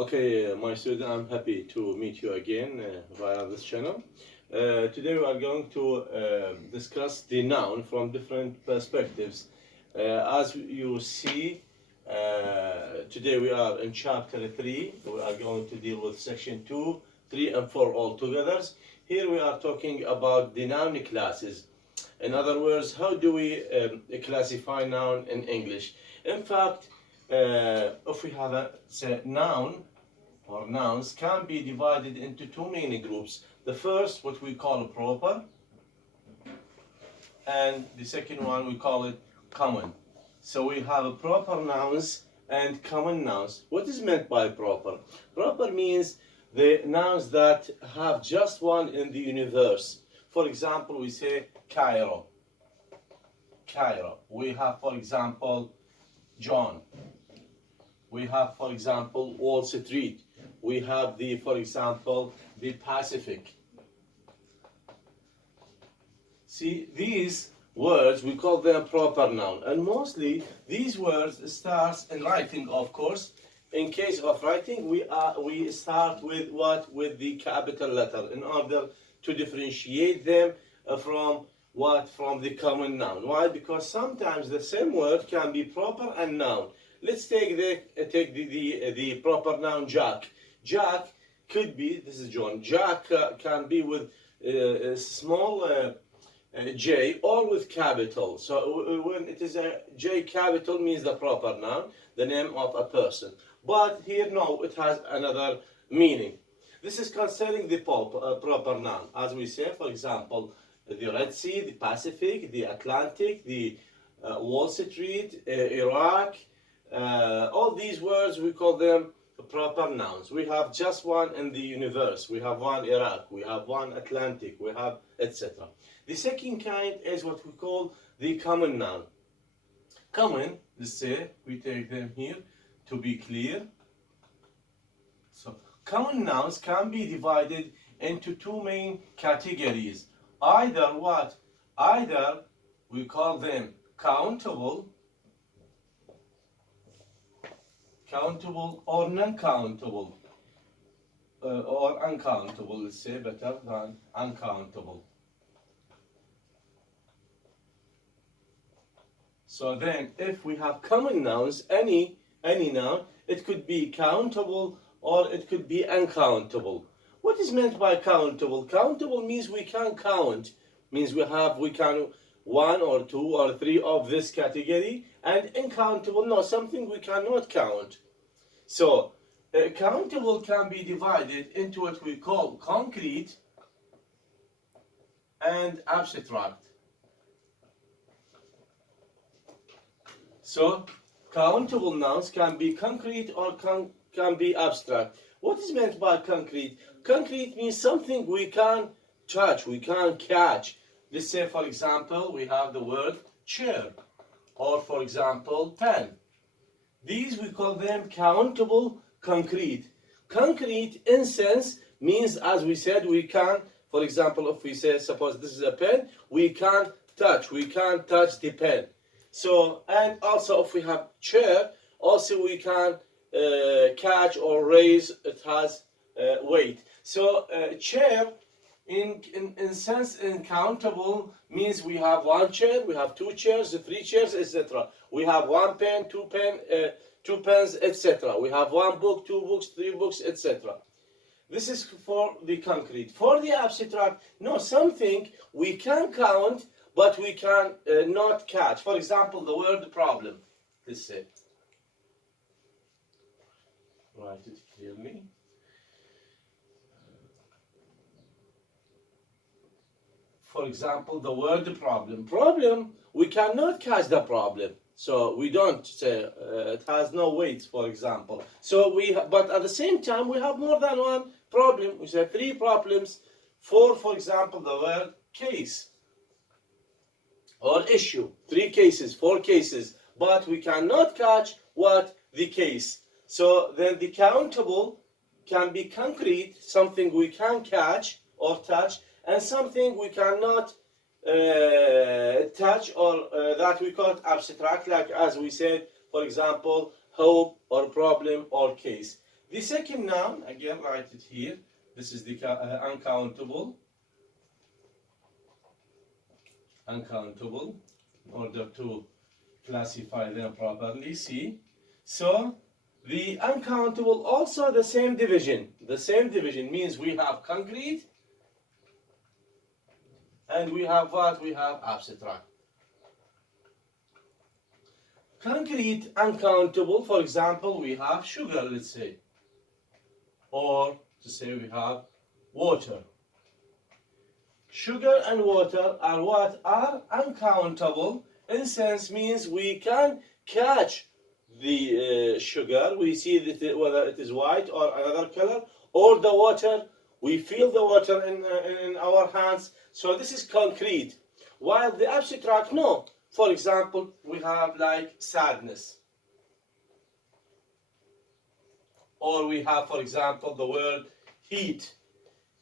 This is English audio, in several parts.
Okay, my student, I'm happy to meet you again via this channel. Today we are going to discuss the noun from different perspectives. As you see, today we are in chapter 3. We are going to deal with section 2, 3 and 4 all together. Here we are talking about the noun classes. In other words, how do we classify noun in English? In fact, if we have a noun or nouns can be divided into two main groups. The first, what we call proper, and the second one we call it common. So we have proper nouns and common nouns. What is meant by proper? Proper means the nouns that have just one in the universe. For example, we say Cairo. Cairo. We have, for example, John. We have, for example, Wall Street. We have for example, the Pacific. See, these words, we call them proper noun. And mostly, these words start in writing, of course. In case of writing, we start with what? With the capital letter in order to differentiate them from what? From the common noun. Why? Because sometimes the same word can be proper and noun. Let's take the proper noun Jack. Jack could be, this is John, Jack can be with a small J or with capital. So when it is a J capital means the proper noun, the name of a person. But here, no, it has another meaning. This is concerning the proper noun. As we say, for example, the Red Sea, the Pacific, the Atlantic, the Wall Street, Iraq, all these words, we call them proper nouns. We have just one in the universe. We have one Iraq, we have one Atlantic, we have etc. The second kind is what we call the common noun. Common, let's say, we take them here to be clear. So, common nouns can be divided into two main categories. Either what? Either we call them countable or non-countable, or uncountable, let's say, better than uncountable. So then, if we have common nouns, any noun, it could be countable or it could be uncountable. What is meant by countable? Countable means we can count, means we can one or two or three of this category, and uncountable, no, something we cannot count. So, countable can be divided into what we call concrete and abstract. So, countable nouns can be concrete or can be abstract. What is meant by concrete? Concrete means something we can touch, we can catch. Let's say, for example, we have the word chair, or for example, pen. These we call them countable concrete. Concrete, in sense, means, as we said, we can, for example, if we say, suppose this is a pen, we can touch the pen. So, and also if we have chair, also we can catch or raise, it has weight. So, chair, in sense, countable means we have one chair, we have two chairs, three chairs, etc. We have one pen, two pens, etc. We have one book, two books, three books, etc. This is for the concrete. For the abstract, no, something we can count, but we can not catch. For example, the word problem. Let's say. Write it clearly. For example, the word problem. Problem, we cannot catch the problem. So we don't say it has no weight, for example. So but at the same time, we have more than one problem. We say three problems. For example, the word case or issue. 3 cases, 4 cases. But we cannot catch what? The case. So then the countable can be concrete, something we can catch or touch, and something we cannot touch or that we call it abstract, like as we said, for example, hope or problem or case. The second noun, again, write it here. This is the uncountable. Uncountable, in order to classify them properly. See? So, the uncountable also the same division. The same division means we have concrete and we have what? We have abstract. Concrete, uncountable, for example, we have sugar, let's say. Or to say we have water. Sugar and water are what? Are uncountable. In sense means we can catch the sugar. We see that whether it is white or another color, or the water. We feel the water in our hands. So this is concrete. While the abstract, no. For example, we have like sadness. Or we have, for example, the word heat.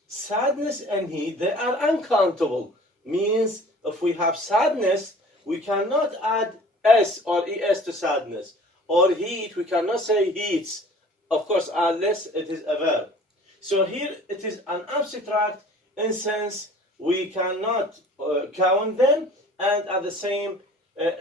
Sadness and heat, they are uncountable. Means if we have sadness, we cannot add S or ES to sadness. Or heat, we cannot say heats. Of course, unless it is a verb. So here it is an abstract in sense we cannot count them, and at the same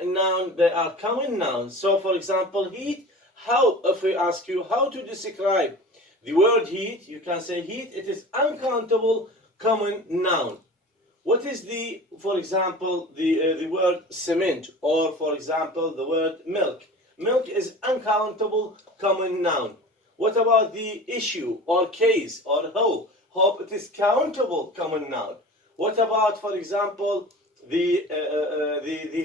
noun, they are common nouns. So for example, heat, how, if we ask you how to describe the word heat, you can say heat, it is uncountable common noun. What is the, for example, the word cement, or for example, the word milk? Milk is uncountable common noun. What about the issue, or case, or hope? Hope, it is countable common noun. What about, for example, the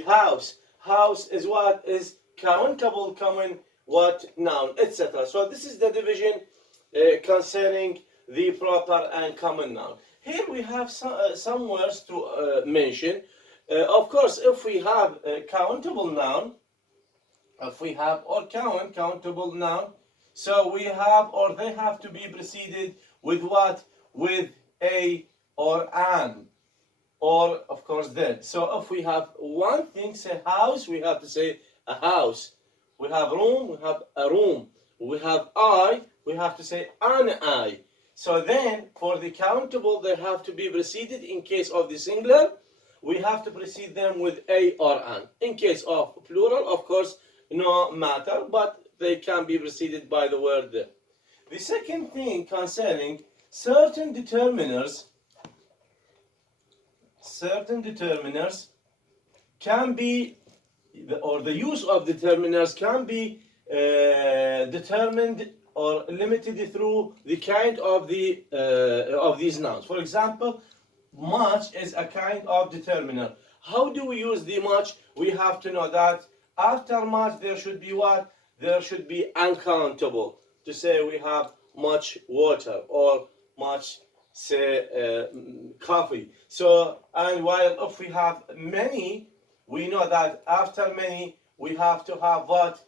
house? House is what? Is countable common what noun, etc. So this is the division concerning the proper and common noun. Here we have some words to mention. Of course, if we have a countable noun, if we have or countable noun, so we have or they have to be preceded with what? With a or an, or of course that. So if we have one thing, say house, we have to say a house. We have room, we have a room. We have eye, we have to say an eye. So then for the countable, they have to be preceded. In case of the singular, we have to precede them with a or an. In case of plural, of course, no matter, but they can be preceded by the word there. The second thing concerning certain determiners can be, or the use of determiners can be determined or limited through the kind of the of these nouns. For example, much is a kind of determiner. How do we use the much? We have to know that after much there should be what? There should be uncountable. To say we have much water or much, say, coffee. So, and while if we have many, we know that after many we have to have what?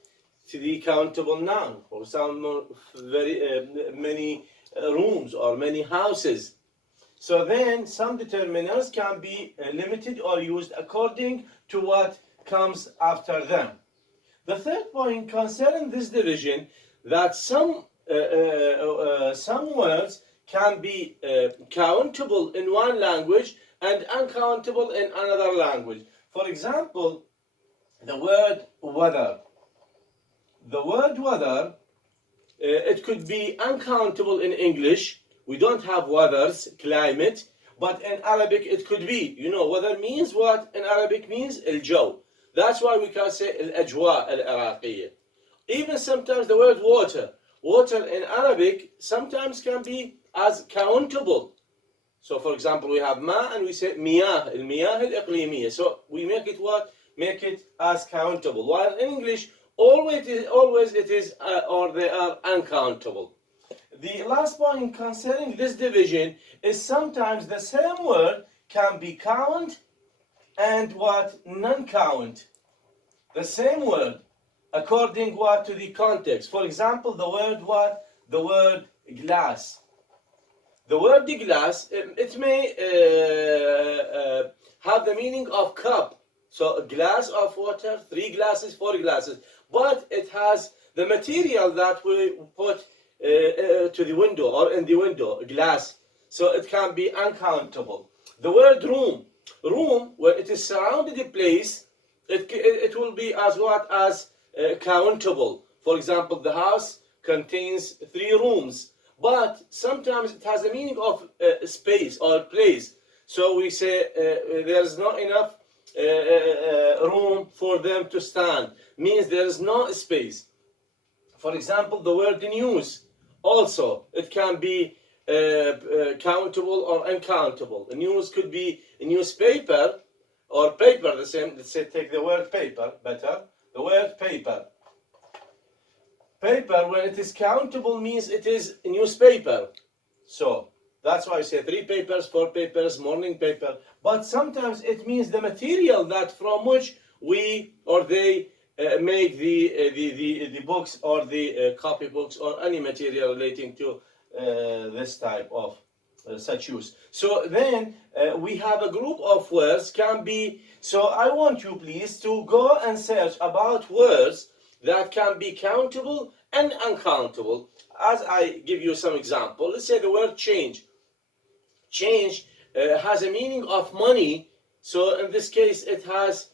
To the countable noun. For some very many rooms or many houses. So then some determiners can be limited or used according to what comes after them. The third point concerning this division, that some words can be countable in one language and uncountable in another language. For example, the word weather. The word weather, it could be uncountable in English. We don't have weathers, climate, but in Arabic it could be. You know, weather means what? In Arabic means الجو. That's why we can say الأجواء العراقية. Even sometimes the word water. Water in Arabic sometimes can be as countable. So for example, we have ma and we say مياه, المياه الإقليمية. So we make it what? Make it as countable. While in English, always it is or they are uncountable. The last point concerning this division is sometimes the same word can be count and what? Non-count. The same word according what? To the context. For example, the word what? The word glass. The word glass, it may have the meaning of cup. So a glass of water, 3 glasses, 4 glasses. But it has the material that we put to the window or in the window, glass. So it can be uncountable. The word room, when it is surrounded place, it will be as what as countable. For example, the house contains 3 rooms, but sometimes it has a meaning of space or place. So we say there is not enough room for them to stand, means there is no space. For example, the word news, also it can be countable or uncountable. A news could be a newspaper or paper, the same. Let's say take the word paper, better. The word paper. Paper, when it is countable, means it is a newspaper. So that's why I say 3 papers, 4 papers, morning paper. But sometimes it means the material that from which we or they make the books or the copy books or any material relating to this type of such use. So then we have a group of words can be. So I want you please to go and search about words that can be countable and uncountable. As I give you some example, let's say the word change. Change has a meaning of money. So in this case, it has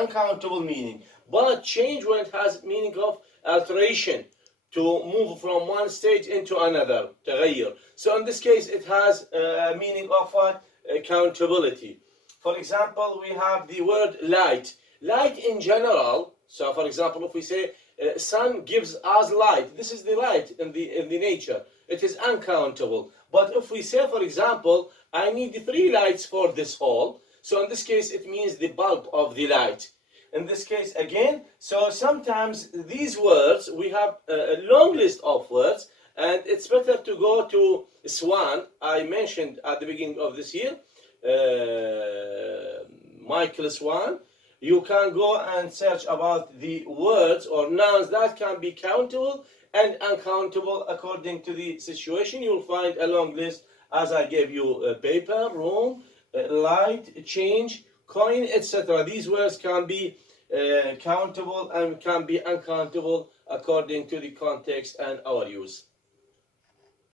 uncountable meaning. But change, when it has meaning of alteration, to move from one stage into another, تغير. So in this case, it has a meaning of what? Countability. For example, we have the word light. Light in general. So for example, if we say sun gives us light, this is the light in the nature. It is uncountable. But if we say, for example, I need 3 lights for this hall, so in this case it means the bulb of the light. In this case again, so sometimes these words, we have a long list of words, and it's better to go to Swan. I mentioned at the beginning of this year, Michael Swan. You can go and search about the words or nouns that can be countable and uncountable according to the situation. You will find a long list, as I gave you: paper, room, light, change, coin, etc. These words can be countable and can be uncountable according to the context and our use.